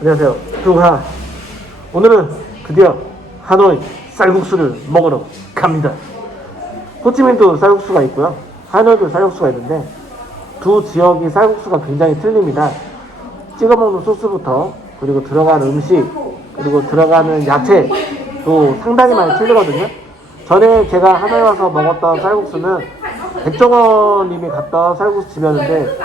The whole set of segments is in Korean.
안녕하세요. 중하. 오늘은 드디어 하노이 쌀국수를 먹으러 갑니다. 호치민도 쌀국수가 있고요. 하노이도 쌀국수가 있는데 두 지역이 쌀국수가 굉장히 틀립니다. 찍어 먹는 소스부터 그리고 들어가는 음식 그리고 들어가는 야채도 상당히 많이 틀리거든요. 전에 제가 하노이 와서 먹었던 쌀국수는 백종원님이 갔던 쌀국수 집이었는데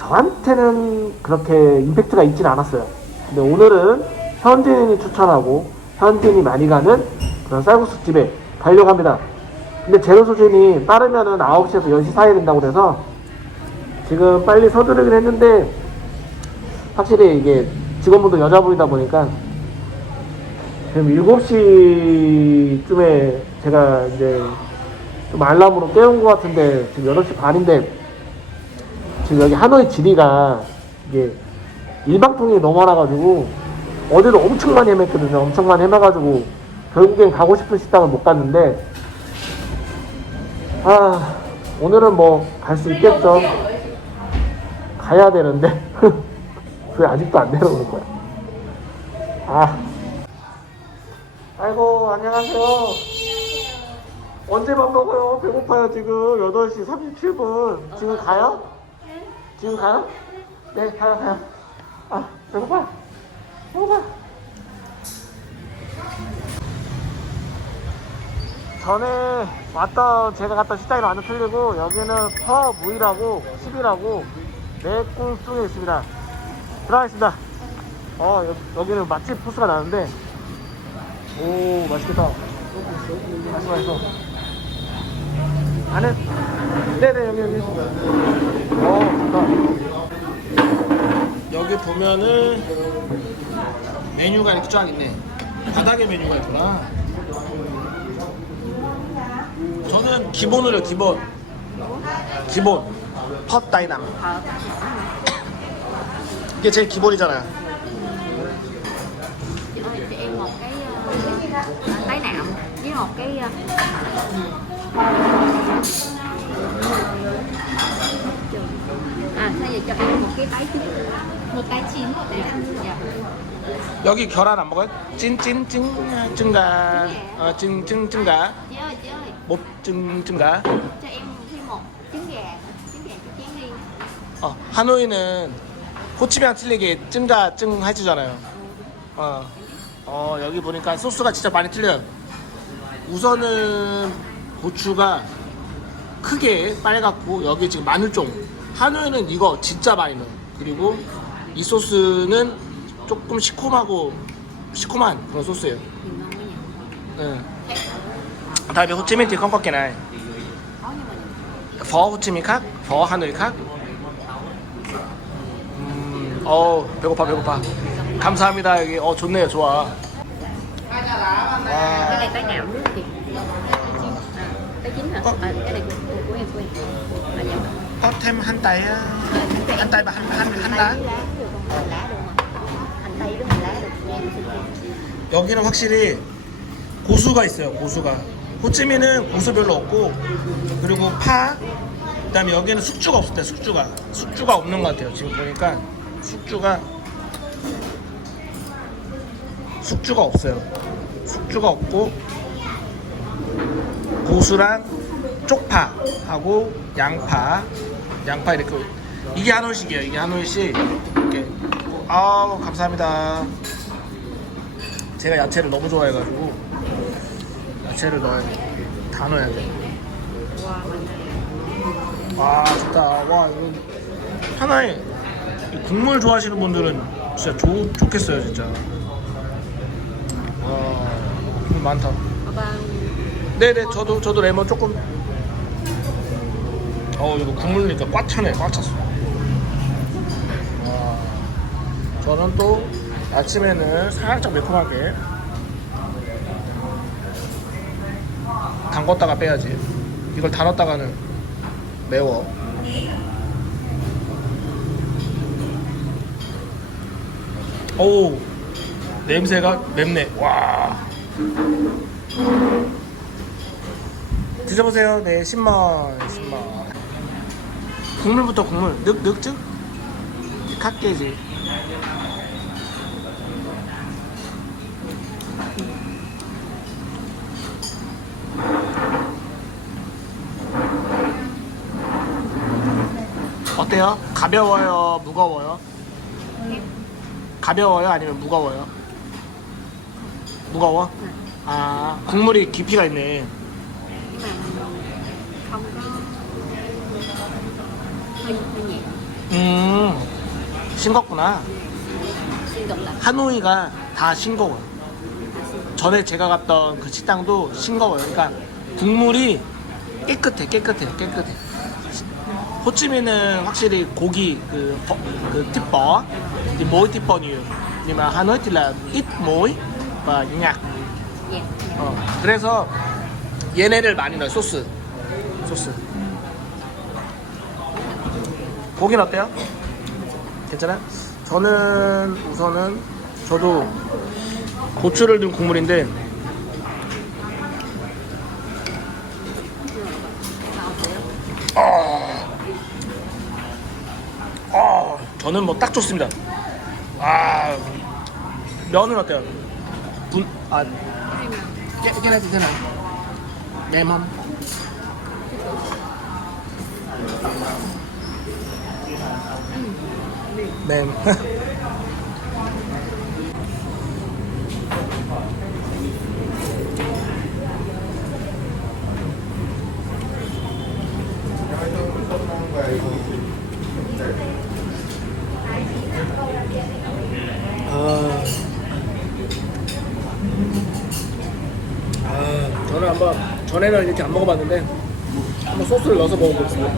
저한테는 그렇게 임팩트가 있지는 않았어요. 근데 오늘은 현진이 추천하고 현진이 많이 가는 그런 쌀국수 집에 가려고 합니다. 근데 재료 소진이 빠르면은 9시에서 10시 사이에 된다고 그래서 지금 빨리 서두르긴 했는데 확실히 이게 직원분도 여자분이다 보니까 지금 7시쯤에 제가 이제 좀 알람으로 깨운 것 같은데 지금 8시 반인데 지금 여기 하노이 지리가 이게 일방통행이 너무 많아가지고 어제도 엄청 많이 헤맸거든요. 엄청 많이 헤매가지고 결국엔 가고 싶은 식당을 못 갔는데 아 오늘은 뭐 갈 수 있겠죠. 가야 되는데 왜 아직도 안 내려오는 거야? 아 아이고 안녕하세요. 언제 밥 먹어요? 배고파요 지금 8시 37분 지금 가요? 지금 가요? 네, 가요, 가요. 아, 배고파. 배고파. 전에 왔던, 제가 갔던 식당이 완전 틀리고, 여기는 퍼 무이라고, 10이라고, 내꿍뚱에 있습니다. 들어가겠습니다. 어, 여, 여기는 맛집 포스가 나는데, 오, 맛있겠다. 맛있어, 맛있어. 안에, 네네, 여기, 여기. 어, 좋다. 여기 보면은 메뉴가 이렇게 쫙 있네. 바닥에 메뉴가 있구나. 저는 기본으로 기본. 기본. 펫 다이남. 이게 제일 기본이잖아요. Chị ơi, cho em một cái uh, tái nạm với một cái uh, 여기 계란 안 먹어요? 찐찐찐 찐가. 어, 찐찐 찐가. 못찐 찐가. đi 어, 하노이는 호치민랑 틀리게 증가 증 해주잖아요. 어, 어, 여기 보니까 소스가 진짜 많이 틀려요. 우선은 고추가 크게 빨갛고 여기 지금 마늘종. 하노이는 이거 진짜 많이 넣어. 그리고 이 소스는 조금 시큼하고 시큼한 그런 소스예요. 네. 다음에 호치민 티 컴퍼케나 khó nhưng mà 버 호치민 칵, 버 하노이 칵. 음, 어 배고파 배고파. 감사합니다 여기 어 좋네요 좋아. cái 와. này tái nạm nước chị à, tái chín hả Có. à, cái này của, của, của em của em à, dạ. 허템 한 달에 한 달에 한한 hành 한 tây lá được không hành lá được không hành tây với hành lá được nha em xin em 여기는 확실히 고수가 있어요 고수가. 호치민은 고수 별로 없고 그리고 파. 그다음에 여기는 숙주가 없을 때 숙주가 숙주가 없는 것 같아요 지금 보니까 숙주가 숙주가 없어요. 숙주가 없고 고수랑 쪽파하고 양파, 양파 이렇게 이게 한올식이에요. 이게 한올식 이렇게 아우 감사합니다. 제가 야채를 너무 좋아해가지고 야채를 넣어야 돼. 다 넣어야 돼. 와 좋다. 와 이거 하나에 이 국물 좋아하시는 분들은 진짜 좋, 좋겠어요 진짜. 와 많다. 네네 저도 저도 레몬 조금. 어 이거 국물 넣으니까 꽉 차네 꽉 찼어. 와 저는 또 아침에는 살짝 매콤하게 담궜다가 빼야지. 이걸 다 넣었다가는 매워. 오 냄새가 맵네. 와 드셔보세요. 네, 10만, 10만. 국물부터 국물. 늑, 늑즙? 갓게지. 어때요? 가벼워요? 무거워요? 가벼워요? 아니면 무거워요? 무거워? 아, 국물이 깊이가 있네. 음 싱겁구나. 하노이가 다 싱거워요 전에 제가 갔던 그 식당도 싱거워요. 그러니까 국물이 깨끗해 깨끗해 깨끗해. 호치민은 확실히 고기 그, 버, 그 nhưng mà Hà Nội thì là ít muối và nhạt nhẹ 어, 그래서 얘네를 많이 넣어요 소스 소스 고기는 어때요? 괜찮아요? 저는 우선은 저도 고추를 든 국물인데 아, 저는 뭐 딱 좋습니다 아 면은 어때요? 분, 아, thì thế nào mềm không mềm 아, 아, 저는 한번 전에는 이렇게 안 먹어봤는데 소스를 넣어서 먹어보겠습니다.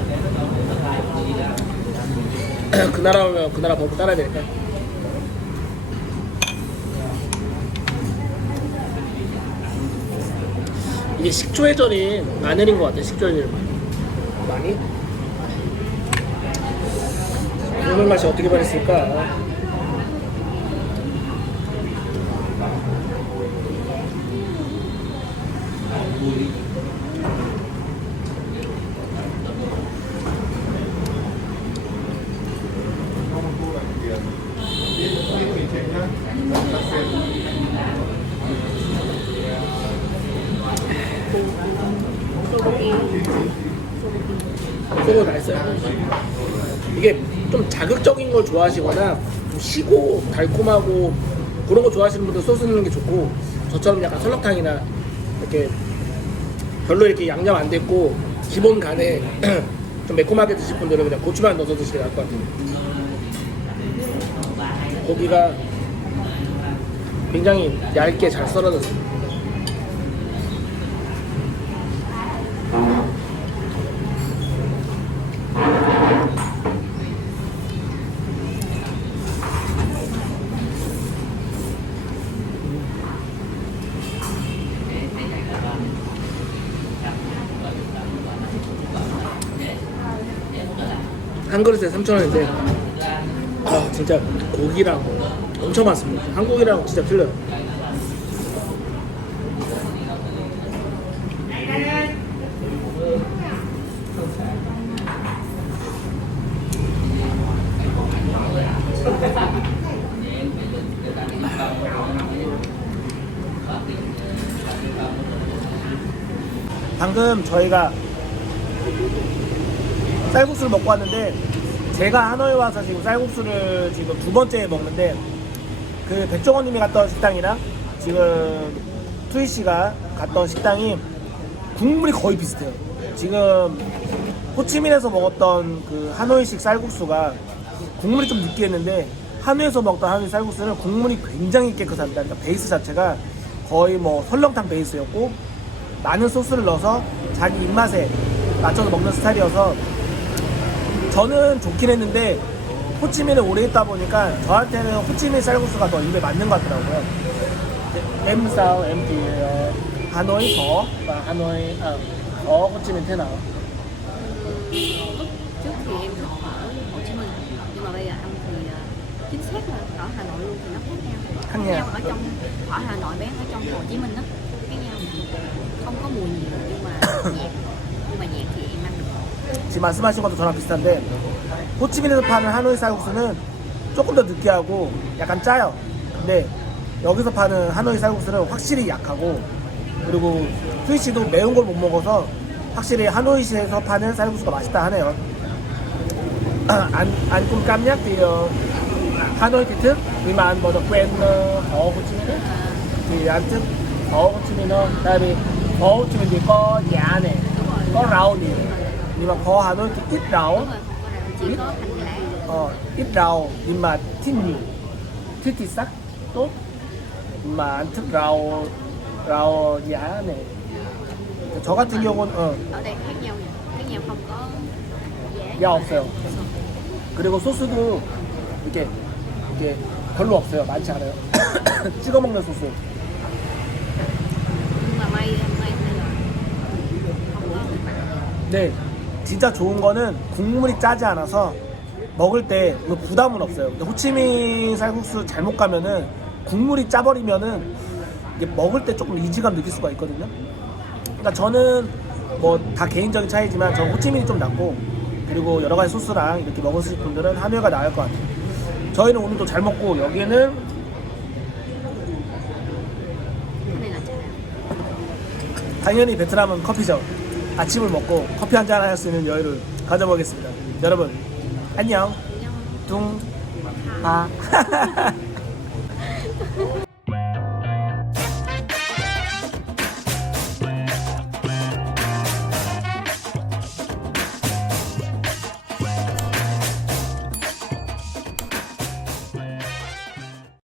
그 나라 오면 그 나라 법을 따라야 되니까. 이게 식초 회전이 마늘인 것 같아. 식초 회전이 많이. 오늘 맛이 어떻게 변했을까? 소고 맛있어요. 이게 좀 걸 좋아하시거나 좀 시고 달콤하고 그런 거 좋아하시는 분들 소스 넣는 게 좋고 저처럼 약간 설렁탕이나 이렇게 별로 이렇게 양념 안 됐고 기본 간에 좀 매콤하게 드실 분들은 그냥 고추만 넣어서 드시는 게 나을 것 같아요. 고기가 굉장히 얇게 잘 썰어졌어요. 한 그릇에 3,000원인데 아 진짜 고기랑 엄청 많습니다. 한국이랑 진짜 틀려요. 방금 저희가 쌀국수를 먹고 왔는데 제가 하노이 와서 지금 쌀국수를 지금 두 번째 먹는데 그 백종원님이 갔던 식당이랑 지금 투이 씨가 갔던 식당이 국물이 거의 비슷해요. 지금 호치민에서 먹었던 그 하노이식 쌀국수가 국물이 좀 느끼했는데 하노이에서 먹던 하노이 쌀국수는 국물이 굉장히 깨끗합니다. 그러니까 베이스 자체가 거의 뭐 설렁탕 베이스였고 많은 소스를 넣어서 자기 입맛에 맞춰서 먹는 스타일이어서 저는 좋긴 했는데 호치민에 오래 있다 보니까 저한테는 호치민 쌀국수가 더 입에 맞는 것 같더라고요. Nội à, phở Hồ Chí Minh thế nào? lúc trước thì em thích ở Hồ Chí Minh nhưng mà bây giờ ăn thì chính xác là ở Hà Nội luôn thì nó khác nhau Khác nhau. ở trong ở Hà Nội bé ở trong Hồ Chí Minh đó khác nhau không có mùi nhiều nhưng mà nhạt nhưng mà nhạt thì em 지금 말씀하신 것도 저랑 비슷한데 호치민에서 파는 하노이 쌀국수는 조금 더 느끼하고 약간 짜요. 근데 여기서 파는 하노이 쌀국수는 확실히 약하고 그리고 스위치도 매운 걸 못 먹어서 확실히 하노이시에서 파는 쌀국수가 맛있다 하네요. thì anh thích phở Hồ Chí Minh hơn tại vì phở Hồ Chí Minh thì có dạ này có rau nhiều nhưng mà phở Hà Nội thì ít rau lá ờ, ít rau nhưng mà thịt nhiều thịt thì sắc tốt mà anh thích rau rau giả này 저 같은 경우는 어, ở đây khác nhau nhỉ khác nhau không có giá 야 없어요. 그리고 소스도 이렇게 이게 별로 없어요. 많지 않아요. 찍어 먹는 소스. 네, 진짜 좋은 거는 국물이 짜지 않아서 먹을 때 부담은 없어요. 근데 호치민 쌀국수 잘못 가면은 국물이 짜버리면은 이게 먹을 때 조금 이질감 느낄 수가 있거든요. 그러니까 저는 뭐 다 개인적인 차이지만 저 호치민이 좀 낫고 그리고 여러 가지 소스랑 이렇게 먹으실 분들은 한우가 나을 것 같아요. 저희는 오늘도 잘 먹고 여기는 당연히 베트남은 커피죠. 아침을 먹고 커피 한 잔 할 수 있는 여유를 가져보겠습니다. 여러분 안녕. 뚱, 아.